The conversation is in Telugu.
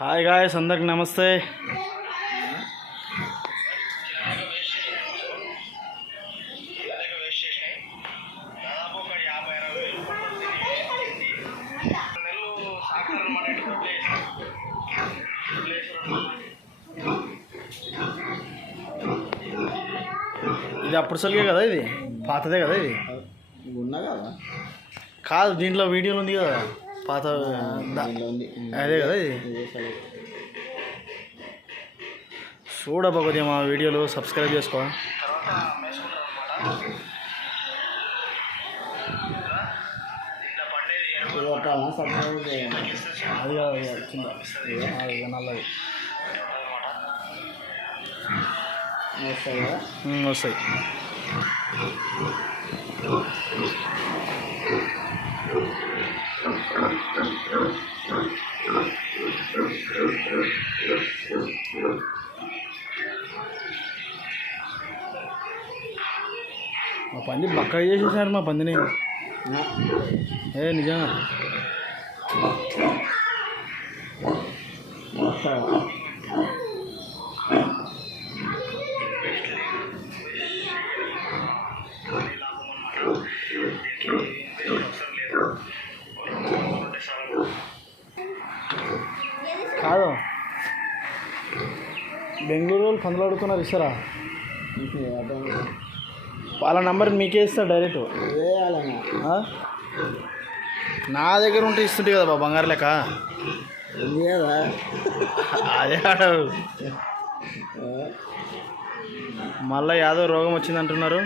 హాయ్ గాయస్ అందరికి నమస్తే. ఇది అప్పుడు సరిగే కదా ఇది? పాతదే కదా ఇది? ఉన్నా కదా. కాదు దీంట్లో వీడియోలు ఉంది కదా. పాత అదే కదా ఇది. చూడబ్బా కొద్దిగా మా వీడియోలు సబ్స్క్రైబ్ చేసుకో అది కాదు నల్లది. వస్తాయి. మా పంది బక్కగా చేసేసాడు మా పందిని నా. ఏ నిజంగా వస్తాయి. కాదు. బెంగళూరు వాళ్ళు పందులు అడుగుతున్నారు ఇస్తారా? వాళ్ళ నంబర్ మీకే ఇస్తా డైరెక్ట్. నా దగ్గర ఉంటే ఇస్తుంటే కదా బా బంగారు లెక్క. అదే ఆడ. మళ్ళీ యాదో రోగం వచ్చిందంటున్నారు.